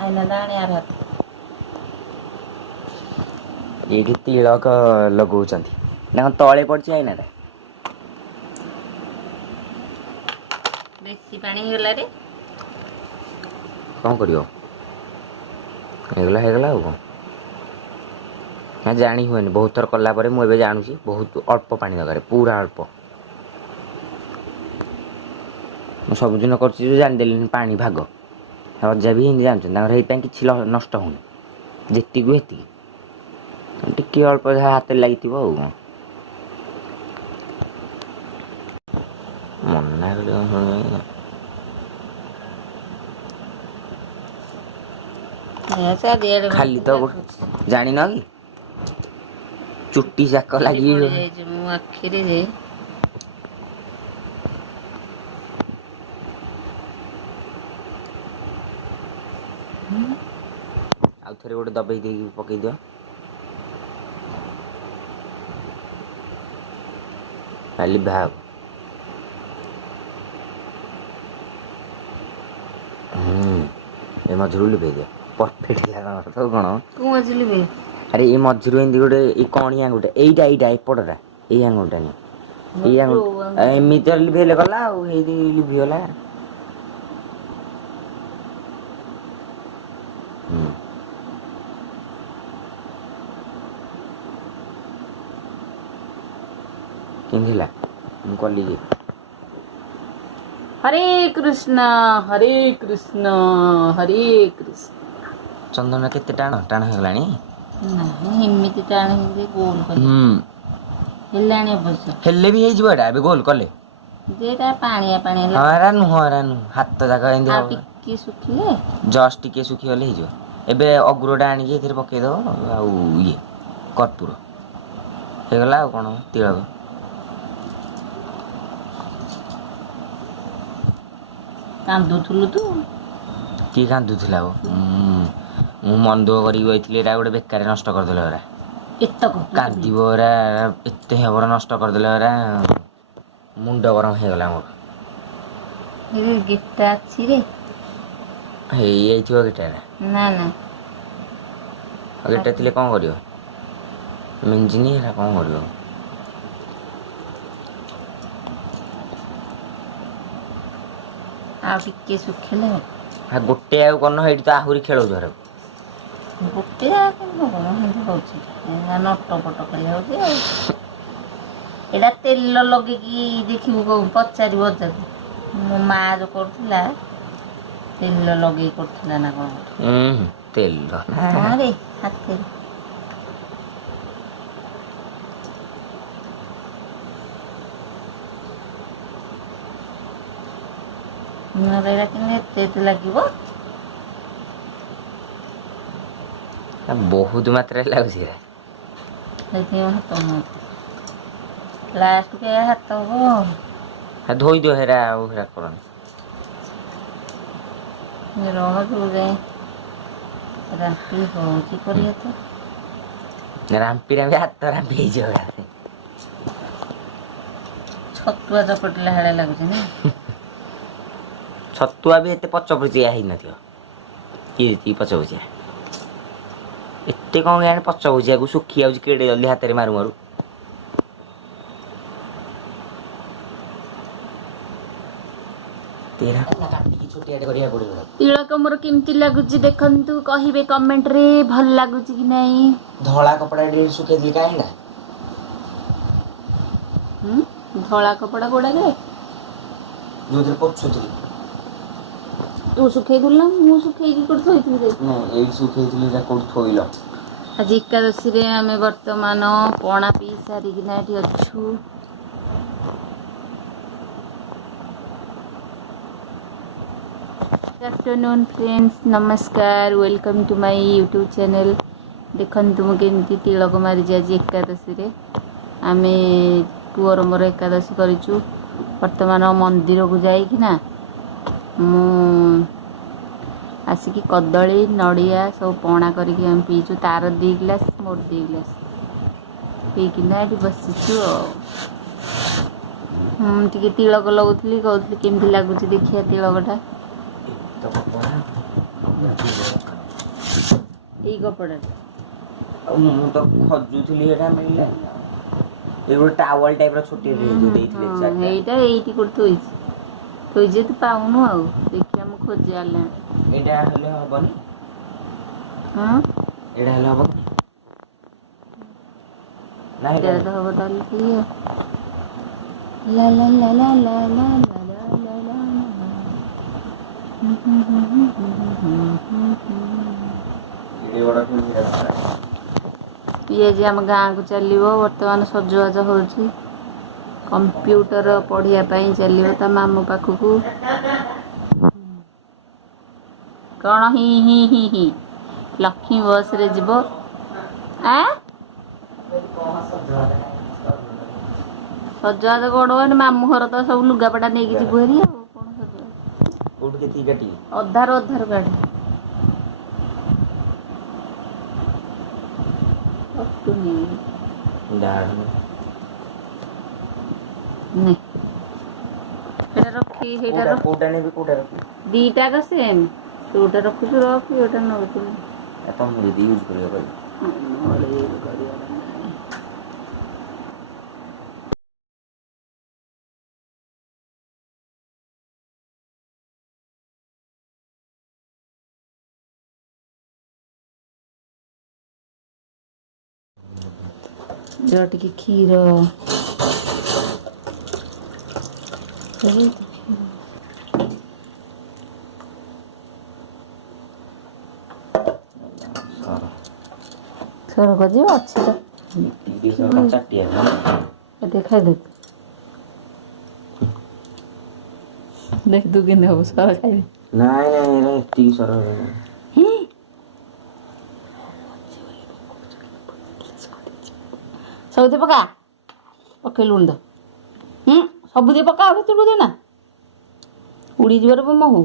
आईना दाणी यार हाथ ये तिलक लगौଛନ୍ତି ना तले पड़छि आईना रे बेसी पानी होला रे कौन करियो हेगला हो ना जानी हुए बहुत थर कला परे मु एबे जानूची बहुत अल्प पानी दरकार पूरा अल्प मु सब दिन करछि जो जान देलिन पानी भाग अजा भी हिंदी जानछन तांगर हेइ पैं किछि नष्ट होनी जेति गु हेति टिके अल्प जहा हाथ लागितिबो मन्ना गले ऐसा देर खाली तो जानी न कि चुट्टी जाक लगी मु आखिरे जे आउ थरे गोटे दबाई दे पकई दियो खाली भाव ए मझरू लिभे दियो परफेक्ट लगा तो कोन को मजली बे अरे ये मझरू एंदी गोटे ई कणिया गोटे एईटा एपटरा एई आंगुलटा नि एई आंगुल एमिटर लिभेले गला au हेदी लिभियोला किंदिला मु कली हरे कृष्ण हरे कृष्ण हरे कृष्ण चंदन केते टाण टाण हेगलानी नहीं एमिति टाण हिंदी गोल कर हेलाणी अवश्य हेले भी हे जिवाडा एबे गोल कले जेटा पानिया पानिया हां रानु हाथ जाका एंदी आ टिकी सुखिले जस्ट टिके सुखी गले हे जो एबे अगुरोडा आनी के एथिरे पके दो आ ये कर्पूर हेगला कोन तिलक कांदुथुलु तू की कांदुथिला मु मन दुख करी गइथिले एरा गोटे बेकार नष्ट कर देले एरा एतक कांदिबो एरा एते हेबर नष्ट कर देले एरा मुंड गरम हे गला मोर ए गिफ्ट अछि रे हे एई थियो गिटार ना ना गिटार थिले कोन करियो मिंजिनी एरा कोन करियो आ टिके सुखिले हा गोटे आउ कोन हेडी तो आहुरी खेलौ जरा गोटे आ केन कोन हिंदी होछि ना नटपट कले होछि एडा तेल लगे की देखिबो को पचारिबो त मो मा जो करथिला तेल लगे करथिला ना कोन तेल हां रे हाथे नरेला किने तेज लागिबो बहुत मात्रा लागुछि रे देखियो हाथ लास्ट के हाथ हो हा धोई दियो हेरा आउ हेरा करन रह जो जाए राती होची करिए तो रामपीरा भी हाथ रामपी जो छतुआ चपटला हेडा लागुछि ना छतुआ भी एते पचपचिया हेइ नथियो की पचपचिया एते कोन गाने पचपचिया को सुखी आउछि केडे जल्दी हाथ रे मारू मारू तेरा काटी छोटी आडे करिया पड़ियो तिलक मोर केमती लागुछि देखंतु कहिबे कमेंट रे भल लागुछि कि नहीं धोला कपड़ा डे सुखे दिल काहेला धोला कपड़ा गोडा के जोदर पोछुछि तू सुखे दुल्ला मु सुखे की कोड थोइथि रे नहीं एई सुखे दिल जा कोड थोइलो आज एकादशी रे आमे वर्तमान पणा पी सारी कि नाठी अछु गुड आफ्टरनून फ्रेंड्स नमस्कार welcome to my YouTube channel देखंतु मु केमती तिलक मारी आज एकादशी रे आमे पुअर मोर एकादशी करिछु वर्तमान मंदिर को जाई कि ना मु आसिकी कदली नड़िया सब पणा करके हम पीचु तार 2 गिलास मोर 2 गिलास पीकिना एठी बसिछु टिके तिलक लगुथली कहउथली केमती लागुछि देखिया तिलकटा ଏଇ କପଡ଼ାଟା ଆଉ ମୁଁ ତ ଖୋଜୁଥିଲି ଏଇଟା ମିଳିଲାନି ଆଉ। ଏ ଗୋଟେ ଟାୱଲ ଟାଇପର ଛୋଟିଆ ଯୋଉ ଦେଇଥିଲେ ହଁ ଚାରିଟା। ଏଇଟା ଏଇଠି କୋଉଠି ଥୋଇଛି ଥୋଇଛି ତୁ ପାଉନୁ ଆଉ ଦେଖିବା ମୁଁ ଖୋଜି ଆଣିଲାଣି। ଏଇଟା ହେଲେ ହବନି? ହଁ ଏଇଟା ହେଲେ ହବ? ନା ଏଇଟାରେ ହେଲାନି? ତ ହବ ତାହେଲେ ଟିକେ ଲା ଲା ଲା ଲା ଲା ଲା ଲା ଲା ଲା ଲା ଏଡେ ବଡ କିମିତି ହେଲା? ଇଏ ଯେ ଆମ ଗାଁକୁ ଚାଲିବ ବର୍ତ୍ତମାନ ସଜବାଜ ହେଉଛି କମ୍ପ୍ୟୁଟର ପଢ଼ିବା ପାଇଁ ଚାଲିବ ତା ମାମୁଁ ପାଖକୁ। କ'ଣ ହିଁ ହିଁ ହିଁ ହିଁ ଲକ୍ଷ୍ମୀ ବସରେ ଯିବ। ଆଁ ସଜବାଜ କ'ଣ ମାନେ ମାମୁଁ ଘର ତ ସବୁ ଲୁଗାପଟା ନେଇକି ଯିବୁ ହେରି ଆଉ କ'ଣ ସଜବାଜ। କୋଉଠୁ କେତିକି କାଟିବି? ଅଧାରୁ କାଢ଼େ ଅଟୁନି ଦାଢ଼ ନେ ସେଇଟା ରଖି ସେଇଟା ରଖ କୋଉଟା ନେବି କୋଉଟା ରଖିବି? ଦିଟାକ ସେମ୍ ଯୋଉଟା ରଖୁଛୁ ରଖ ଯୋଉଟା ନେଉଛୁ ତମେ ଯଦି ୟୁଜ୍ କରିବ କହିବି। ଯ ଟିକେ କ୍ଷୀର ସର ଖୋଜିବ ଅଛି ତ ଚାଟିଆ ଟିକେ ଖାଇଦେ ଦେଖ ତୁ କେମିତି ହବ ସର ଖାଇବି। ନାଇଁ ନାଇଁ ଏତିକି ସର ସବୁଥି ପକା ପକେଇଲୁଣି ତ ସବୁଥି ପକା ଭିତରକୁ ଦେ ନା ଉଡ଼ିଯିବରେ ମହୁ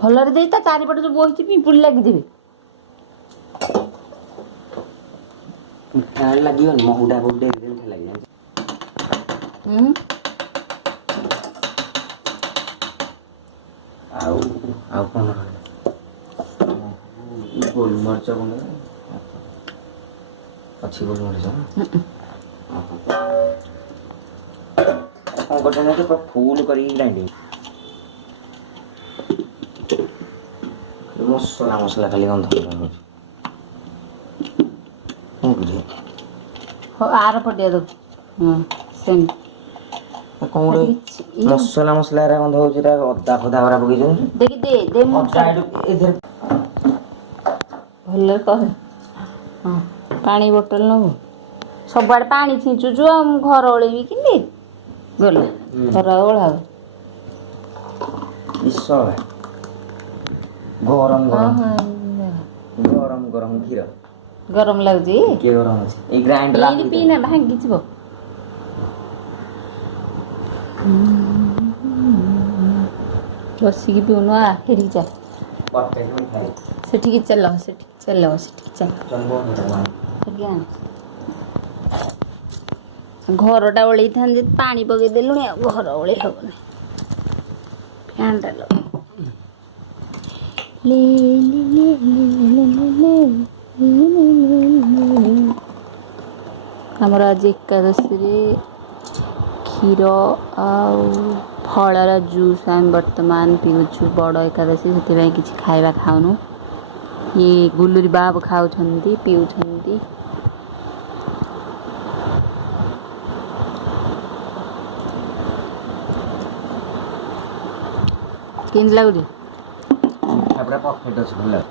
ଭଲରେ ଦେଇ ତା ଚାରିପଟେ ଯୋଉ ବସିଛି ପିମ୍ପୁଡ଼ି ଲାଗିଯିବେ। ଲାଗିବନି ମହୁଟା ବହୁତ ଡେରି ଲାଗିବ। ଆଉ ଆଉ କ'ଣ ରହିଲା? ଗୋଲମରିଚ ଗୁଣ୍ଡ ଅଛି ଗୋଲମରିଚ କ'ଣ କରୁଛନ୍ତି ଫୁଲ କରିକି ଗ୍ରାଇଣ୍ଡିଙ୍ଗ ମସଲା ଖାଲି ଗନ୍ଧ ହେଉଛି। କ'ଣ ବୁଝିବ? ହଉ ଆର ପଟିଆ ଦବୁ ସେମିତି କ'ଣ ଗୋଟେ ମସଲା ଏରା ଗନ୍ଧ ହେଉଛି। ଅଦା ଫଦା ଗୁରା ପକେଇଛନ୍ତି ଦେଖି ଦେ ଦେ ମୁଁ ଏଥିରେ ଭଲରେ କରେ ହଁ ପାଣି ବୋଟଲ ନେବୁ ସବୁଆଡ଼େ ପାଣି ଛିଞ୍ଚୁଛୁ ଆଉ ମୁଁ ଘର ଓଳେଇବି କେମିତି ଗଲା ଘର ଓଳା ଗରମ ଗରମ କ୍ଷୀର ଗରମ ଲାଗୁଛି କିଏ ଗରମ ଅଛି ଏଇ ଗ୍ରାଇଣ୍ଡର ପିଇନା ଭାଙ୍ଗିଯିବ। ବସିକି ପିଉନୁ ହେରିକି ଚାଲ ସେଠିକି ଚାଲ ସେଠିକି ଚାଲ ଘରଟା ଓଳେଇଥାନ୍ତି ପାଣି ପକେଇଦେଲୁଣି ଆଉ ଘର ଓଳେଇ ହବନି। ଫ୍ୟାନ୍ଟା ଆମର ଆଜି ଏକାଦଶୀରେ କ୍ଷୀର ଆଉ ଫଳର ଜୁସ୍ ଆମେ ବର୍ତ୍ତମାନ ପିଉଛୁ। ବଡ଼ ଏକାଦଶୀ ସେଥିପାଇଁ କିଛି ଖାଇବା ଖାଉନୁ। ଇଏ ଗୁଲୁରି ବାବୁ ଖାଉଛନ୍ତି ପିଉଛନ୍ତି। କେମିତି ଲାଗୁଛି? ପୁରା ପରଫେକ୍ଟ ଅଛି ଭଲ।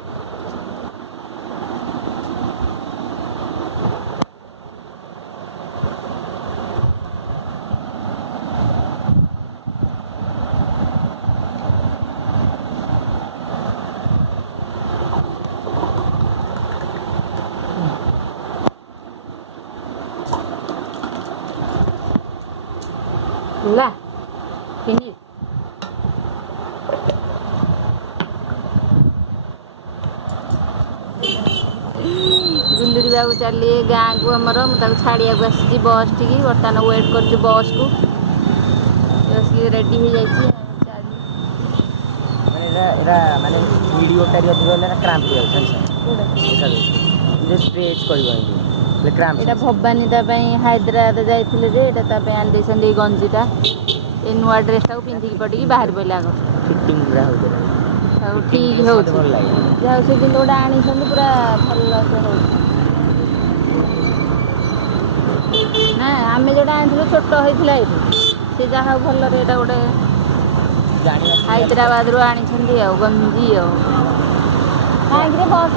ହେଲା ଫିନିଶ ଗୁଲୁରି ବାବୁ ଚାଲିଲେ ଗାଁକୁ ଆମର ମୁଁ ତାକୁ ଛାଡ଼ିବାକୁ ଆସିଛି ବସ୍ ଟିକି ବର୍ତ୍ତମାନ ୱେଟ୍ କରୁଛି ବସ୍କୁ ବସିକି ରେଡ଼ି ହେଇଯାଇଛି। ଏରା ମାନେ ଭିଡ଼ିଓଟା ଅଧିକ ହେଲେ ନା କ୍ରାମ୍ପ ହେଇଯାଉଛି ସାଙ୍ଗେ ସାଙ୍ଗେ ଯେ ଷ୍ଟ୍ରେଚ୍ କରିବ ଏମିତି ହେଲେ କ୍ରାମ୍ପ ଏଇଟା ଭବାନୀ ତା ପାଇଁ ହାଇଦ୍ରାବାଦ ଯାଇଥିଲେ ଯେ ଏଇଟା ତା ପାଇଁ ଆଣିଦେଇଛନ୍ତି ଏଇ ଗଞ୍ଜିଟା ଏ ନୂଆ ଡ୍ରେସ୍ଟାକୁ ପିନ୍ଧିକି ପଡ଼ିକି ବାହାରି ପଡ଼ିଲେ ଆଗ ଫିଟିଂ ପୁରା ହଉଛି ଆଉ ଠିକ୍ ହେଉଛି ଭଲ ଲାଗେ ଯାହା ସେ କିନ୍ତୁ ଗୋଟେ ଆଣିଛନ୍ତି ପୁରା ଭଲ ସେ ହେଉଛି ନା ଆମେ ଯେଉଁଟା ଆଣିଥିଲୁ ଛୋଟ ହେଇଥିଲା ଏଇଠି ସେ ଯାହା ହଉ ଭଲରେ ଏଇଟା ଗୋଟେ ହାଇଦ୍ରାବାଦରୁ ଆଣିଛନ୍ତି ଆଉ ଗଞ୍ଜି ଆଉ କାହିଁକିରେ ବସ